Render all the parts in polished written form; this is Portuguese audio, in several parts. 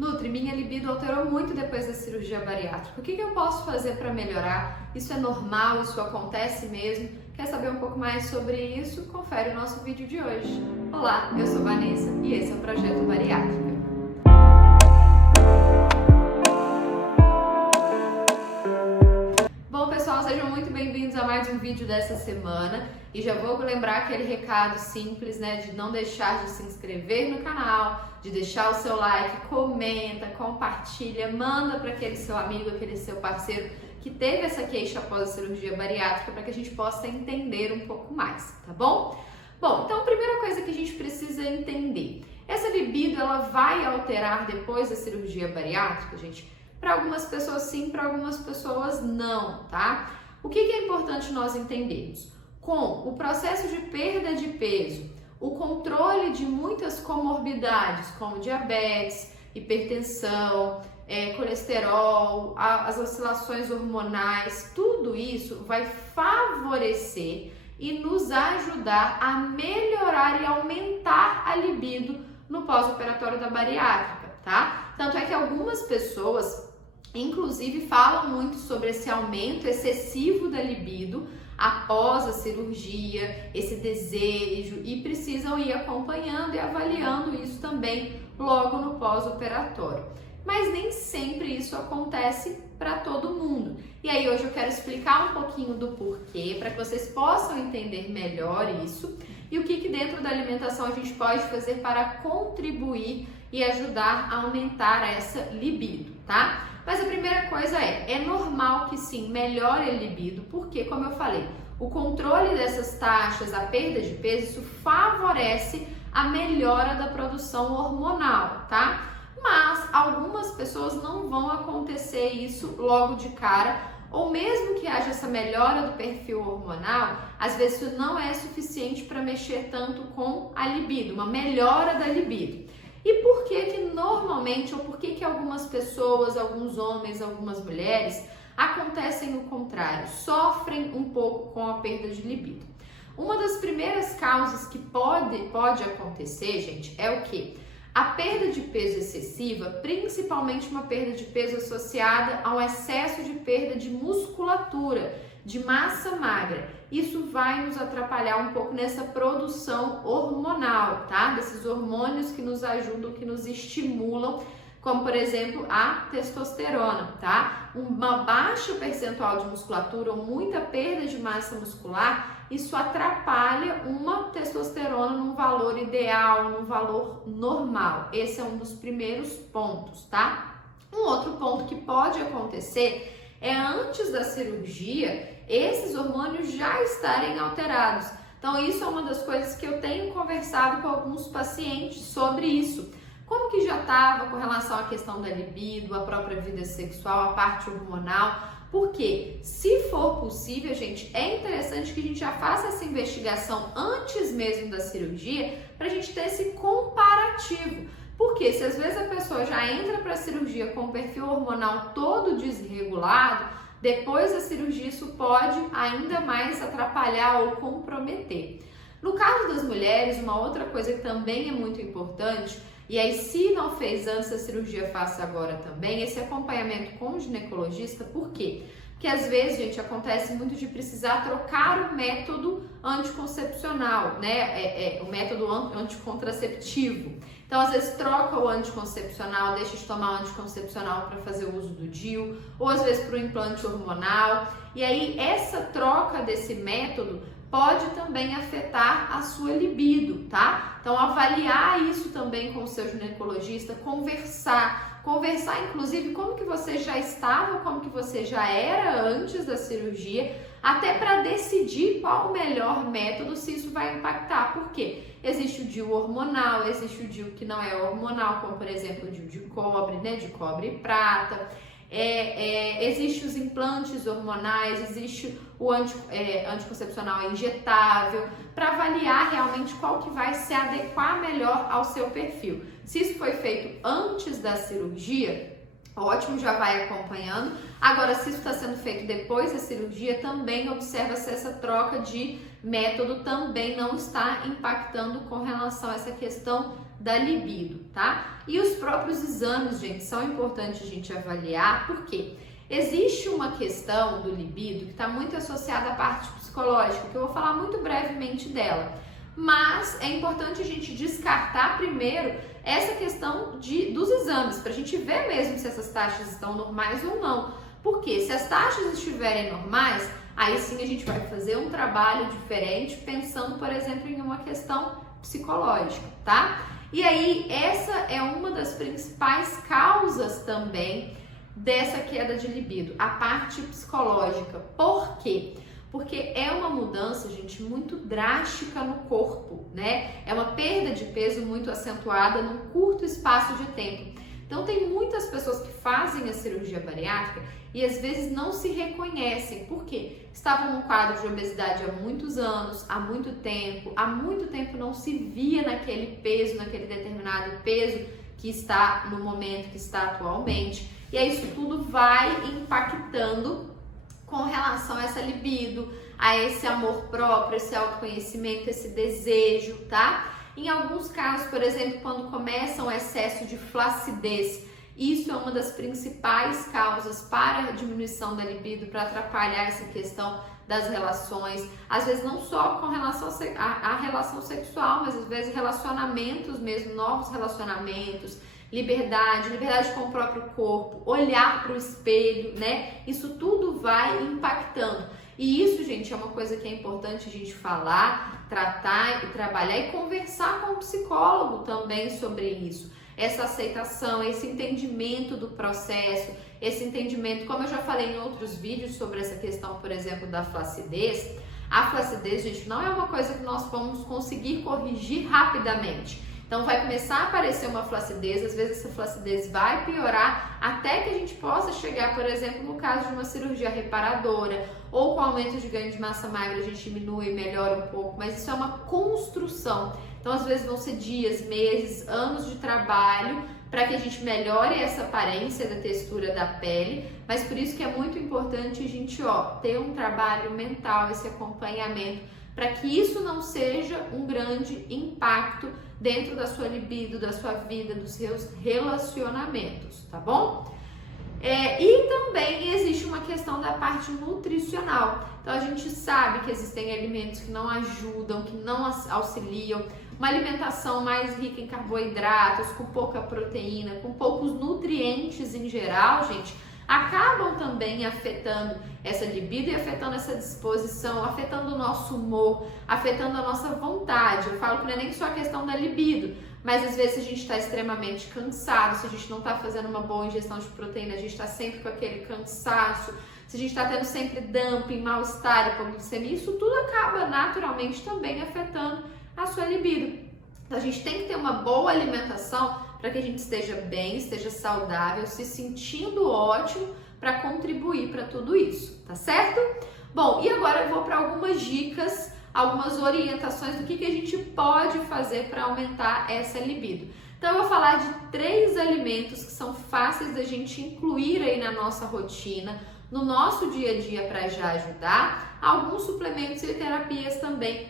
Nutri, minha libido alterou muito depois da cirurgia bariátrica. O que eu posso fazer para melhorar? Isso é normal? Isso acontece mesmo? Quer saber um pouco mais sobre isso? Confere o nosso vídeo de hoje. Olá, eu sou Vanessa e esse é o Projeto Bariátrica. Bom, pessoal, sejam muito bem-vindos a mais um vídeo dessa semana. E já vou lembrar aquele recado simples, né, de não deixar de se inscrever no canal, de deixar o seu like, comenta, compartilha, manda para aquele seu amigo, aquele seu parceiro que teve essa queixa após a cirurgia bariátrica, para que a gente possa entender um pouco mais, tá bom? Bom, então a primeira coisa que a gente precisa entender, essa libido ela vai alterar depois da cirurgia bariátrica, gente? Para algumas pessoas sim, para algumas pessoas não, tá? O que é importante nós entendermos? Com o processo de perda de peso, o controle de muitas comorbidades, como diabetes, hipertensão, colesterol, as oscilações hormonais, tudo isso vai favorecer e nos ajudar a melhorar e aumentar a libido no pós-operatório da bariátrica, tá? Tanto é que algumas pessoas, inclusive, falam muito sobre esse aumento excessivo da libido após a cirurgia, esse desejo, e precisam ir acompanhando e avaliando isso também logo no pós-operatório. Mas nem sempre isso acontece para todo mundo. E aí hoje eu quero explicar um pouquinho do porquê, para que vocês possam entender melhor isso e o que dentro da alimentação a gente pode fazer para contribuir e ajudar a aumentar essa libido, tá? Mas a primeira coisa é normal que sim, melhore a libido, porque, como eu falei, o controle dessas taxas, a perda de peso, isso favorece a melhora da produção hormonal, tá? Mas algumas pessoas não vão acontecer isso logo de cara, ou mesmo que haja essa melhora do perfil hormonal, às vezes isso não é suficiente para mexer tanto com a libido, uma melhora da libido. E por que normalmente, ou por que algumas pessoas, alguns homens, algumas mulheres, acontecem o contrário, sofrem um pouco com a perda de libido? Uma das primeiras causas que pode acontecer, gente, é o quê? A perda de peso excessiva, principalmente uma perda de peso associada ao excesso de perda de musculatura, de massa magra. Isso vai nos atrapalhar um pouco nessa produção hormonal, tá? Desses hormônios que nos ajudam, que nos estimulam, como por exemplo a testosterona, tá? Uma baixa percentual de musculatura ou muita perda de massa muscular, isso atrapalha uma testosterona num valor ideal, num valor normal. Esse é um dos primeiros pontos, tá? Um outro ponto que pode acontecer é antes da cirurgia, esses hormônios já estarem alterados. Então isso é uma das coisas que eu tenho conversado com alguns pacientes sobre isso. Como que já estava com relação à questão da libido, a própria vida sexual, a parte hormonal? Porque, se for possível, gente, é interessante que a gente já faça essa investigação antes mesmo da cirurgia, para a gente ter esse comparativo. Porque se às vezes a pessoa já entra para a cirurgia com o perfil hormonal todo desregulado, depois da cirurgia isso pode ainda mais atrapalhar ou comprometer. No caso das mulheres, uma outra coisa que também é muito importante, e aí se não fez antes da cirurgia, faça agora também, esse acompanhamento com o ginecologista. Por quê? Porque às vezes, gente, acontece muito de precisar trocar o método anticoncepcional, né? O método anticontraceptivo. Então, às vezes, troca o anticoncepcional, deixa de tomar o anticoncepcional para fazer o uso do DIU, ou às vezes para o implante hormonal. E aí, essa troca desse método pode também afetar a sua libido, tá? Então, avaliar isso também com o seu ginecologista, conversar inclusive como que você já estava, como que você já era antes da cirurgia, até para decidir qual o melhor método, se isso vai impactar. Por quê? Existe o DIU hormonal, existe o DIU que não é hormonal, como por exemplo o DIU de cobre, né, de cobre e prata. Existe os implantes hormonais, existe o anticoncepcional injetável, para avaliar realmente qual que vai se adequar melhor ao seu perfil. Se isso foi feito antes da cirurgia, ótimo, já vai acompanhando. Agora, se isso está sendo feito depois da cirurgia, também observa se essa troca de método também não está impactando com relação a essa questão da libido, tá? E os próprios exames, gente, são importantes a gente avaliar, porque existe uma questão do libido que está muito associada à parte psicológica, que eu vou falar muito brevemente dela. Mas é importante a gente descartar primeiro essa questão dos exames, para a gente ver mesmo se essas taxas estão normais ou não. Porque se as taxas estiverem normais, aí sim a gente vai fazer um trabalho diferente, pensando, por exemplo, em uma questão psicológica, tá? E aí, essa é uma das principais causas também dessa queda de libido, a parte psicológica. Por quê? Porque é uma mudança, gente, muito drástica no corpo, né? É uma perda de peso muito acentuada num curto espaço de tempo. Então, tem muitas pessoas que fazem a cirurgia bariátrica e às vezes não se reconhecem. Por quê? Estavam num quadro de obesidade há muitos anos, há muito tempo não se via naquele peso, naquele determinado peso que está no momento, que está atualmente. E aí isso tudo vai impactando com relação a essa libido, a esse amor próprio, esse autoconhecimento, esse desejo, tá? Em alguns casos, por exemplo, quando começa um excesso de flacidez, isso é uma das principais causas para a diminuição da libido, para atrapalhar essa questão das relações, às vezes não só com relação à relação sexual, mas às vezes relacionamentos mesmo, novos relacionamentos, liberdade com o próprio corpo, olhar para o espelho, né? Isso tudo vai impactando. E isso, gente, é uma coisa que é importante a gente falar, tratar e trabalhar e conversar com o psicólogo também sobre isso. Essa aceitação, esse entendimento do processo, esse entendimento, como eu já falei em outros vídeos sobre essa questão, por exemplo, da flacidez. A flacidez, gente, não é uma coisa que nós vamos conseguir corrigir rapidamente. Então vai começar a aparecer uma flacidez, às vezes essa flacidez vai piorar até que a gente possa chegar, por exemplo, no caso de uma cirurgia reparadora ou com aumento de ganho de massa magra a gente diminui e melhora um pouco, mas isso é uma construção. Então às vezes vão ser dias, meses, anos de trabalho para que a gente melhore essa aparência da textura da pele, mas por isso que é muito importante a gente ter um trabalho mental, esse acompanhamento, para que isso não seja um grande impacto dentro da sua libido, da sua vida, dos seus relacionamentos, tá bom? E também existe uma questão da parte nutricional. Então a gente sabe que existem alimentos que não ajudam, que não auxiliam. Uma alimentação mais rica em carboidratos, com pouca proteína, com poucos nutrientes em geral, gente, acabam também afetando essa libido e afetando essa disposição, afetando o nosso humor, afetando a nossa vontade. Eu falo que não é nem só a questão da libido, mas às vezes a gente está extremamente cansado, se a gente não está fazendo uma boa ingestão de proteína, a gente está sempre com aquele cansaço, se a gente está tendo sempre dumping, mal-estar, hipoglicemia, isso tudo acaba naturalmente também afetando a sua libido. Então a gente tem que ter uma boa alimentação para que a gente esteja bem, esteja saudável, se sentindo ótimo para contribuir para tudo isso, tá certo? Bom, e agora eu vou para algumas dicas, algumas orientações do que a gente pode fazer para aumentar essa libido. Então eu vou falar de 3 alimentos que são fáceis da gente incluir aí na nossa rotina, no nosso dia a dia para já ajudar, alguns suplementos e terapias também,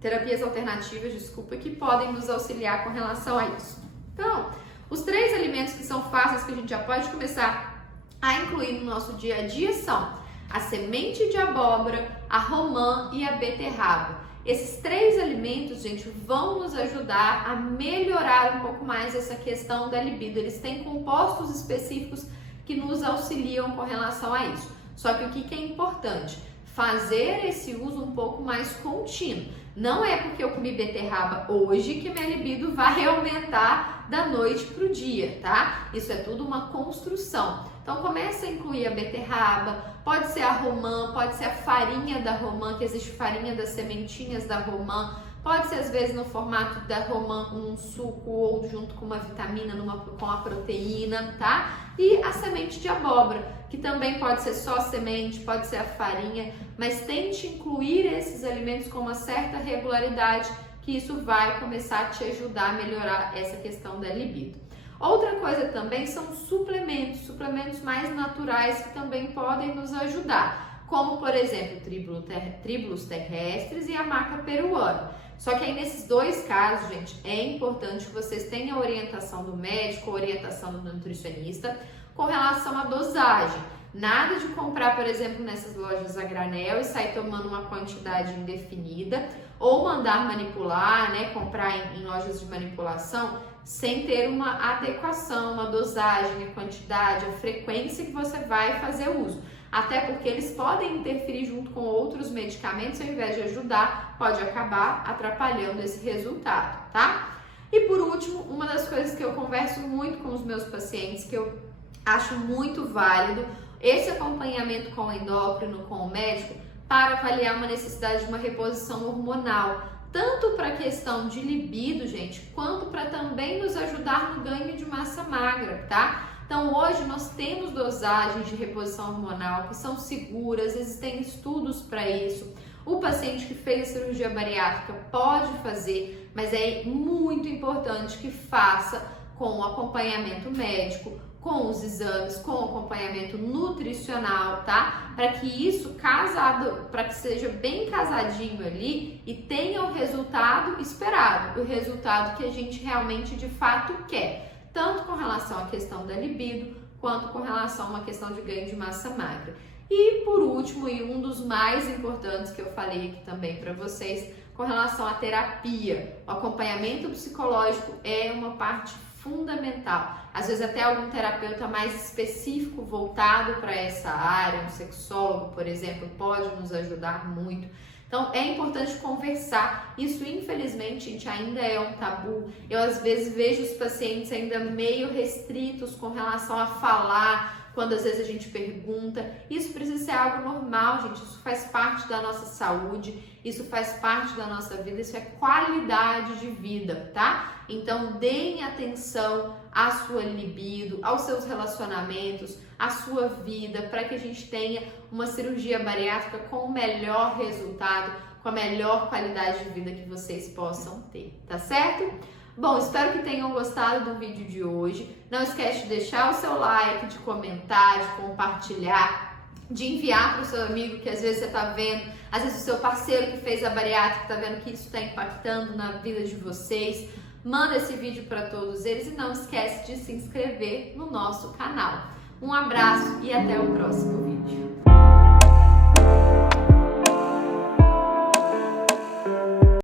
terapias alternativas, que podem nos auxiliar com relação a isso. Então, os 3 alimentos que são fáceis que a gente já pode começar a incluir no nosso dia a dia são a semente de abóbora, a romã e a beterraba. Esses 3 alimentos, gente, vão nos ajudar a melhorar um pouco mais essa questão da libido. Eles têm compostos específicos que nos auxiliam com relação a isso. Só que o que é importante? Fazer esse uso um pouco mais contínuo. Não é porque eu comi beterraba hoje que minha libido vai aumentar da noite para o dia, tá? Isso é tudo uma construção. Então começa a incluir a beterraba, pode ser a romã, pode ser a farinha da romã, que existe farinha das sementinhas da romã, pode ser às vezes no formato da romã um suco ou junto com uma vitamina, com a proteína, tá? E a semente de abóbora, que também pode ser só semente, pode ser a farinha, mas tente incluir esses alimentos com uma certa regularidade, que isso vai começar a te ajudar a melhorar essa questão da libido. Outra coisa também são suplementos mais naturais que também podem nos ajudar, como por exemplo tribulus terrestres e a maca peruana. Só que aí nesses dois casos, gente, é importante que vocês tenham a orientação do médico, a orientação do nutricionista com relação à dosagem. Nada de comprar, por exemplo, nessas lojas a granel e sair tomando uma quantidade indefinida, ou mandar manipular, né, comprar em lojas de manipulação sem ter uma adequação, uma dosagem, a quantidade, a frequência que você vai fazer uso. Até porque eles podem interferir junto com outros medicamentos, ao invés de ajudar, pode acabar atrapalhando esse resultado, tá? E por último, uma das coisas que eu converso muito com os meus pacientes, que eu acho muito válido, esse acompanhamento com o endócrino, com o médico, para avaliar uma necessidade de uma reposição hormonal, tanto para a questão de libido, gente, quanto para também nos ajudar no ganho de massa magra, tá? Então hoje nós temos dosagens de reposição hormonal que são seguras, existem estudos para isso. O paciente que fez a cirurgia bariátrica pode fazer, mas é muito importante que faça com o acompanhamento médico, com os exames, com o acompanhamento nutricional, tá? Para que isso casado, para que seja bem casadinho ali e tenha o resultado esperado, o resultado que a gente realmente de fato quer, tanto com relação à questão da libido, quanto com relação a uma questão de ganho de massa magra. E por último, e um dos mais importantes que eu falei aqui também para vocês, com relação à terapia, o acompanhamento psicológico é uma parte fundamental. Às vezes até algum terapeuta mais específico voltado para essa área, um sexólogo, por exemplo, pode nos ajudar muito. Então é importante conversar. Isso infelizmente, gente, ainda é um tabu. Eu às vezes vejo os pacientes ainda meio restritos com relação a falar, quando às vezes a gente pergunta. Isso precisa ser algo normal, gente. Isso faz parte da nossa saúde, isso faz parte da nossa vida, isso é qualidade de vida, tá? Então deem atenção à sua libido, aos seus relacionamentos, à sua vida, para que a gente tenha uma cirurgia bariátrica com o melhor resultado, com a melhor qualidade de vida que vocês possam ter, tá certo? Bom, espero que tenham gostado do vídeo de hoje. Não esquece de deixar o seu like, de comentar, de compartilhar, de enviar para o seu amigo que às vezes você está vendo, às vezes o seu parceiro que fez a bariátrica está vendo que isso está impactando na vida de vocês. Manda esse vídeo para todos eles e não esquece de se inscrever no nosso canal. Um abraço e até o próximo vídeo.